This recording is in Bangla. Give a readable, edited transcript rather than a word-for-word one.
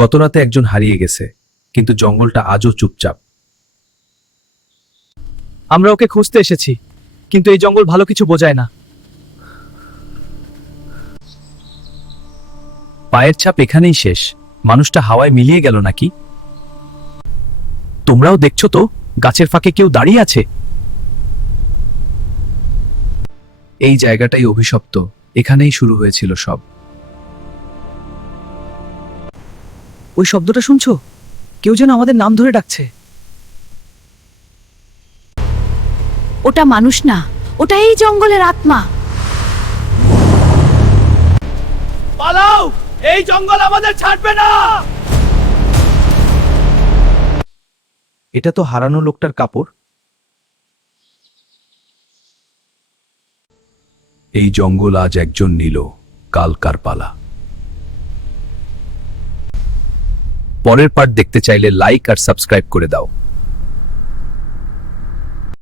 গতরাতে একজন হারিয়ে গেছে, কিন্তু জঙ্গলটা আজও চুপচাপ। আমরা ওকে খুঁজতে এসেছি, কিন্তু এই জঙ্গল ভালো কিছু বোঝায় না। পায়ের ছাপ এখানেই শেষ। মানুষটা হাওয়ায় মিলিয়ে গেল নাকি? তোমরাও দেখছো তো, গাছের ফাঁকে কেউ দাঁড়িয়ে আছে। এই জায়গাটাই অভিশপ্ত, এখানেই শুরু হয়েছিল সব। ওই শব্দটা শুনছো? কেউ যেন আমাদের নাম ধরে ডাকছে। ওটা মানুষ না, ওটা এই জঙ্গলের আত্মা। পালাও, এই জঙ্গল আমাদের ছাড়বে না। এটা তো হারানো লোকটার কাপড়। এই জঙ্গল আজ একজন নিল, কাল কার পালা। পরের পার্ট দেখতে চাইলে লাইক আর সাবস্ক্রাইব করে দাও।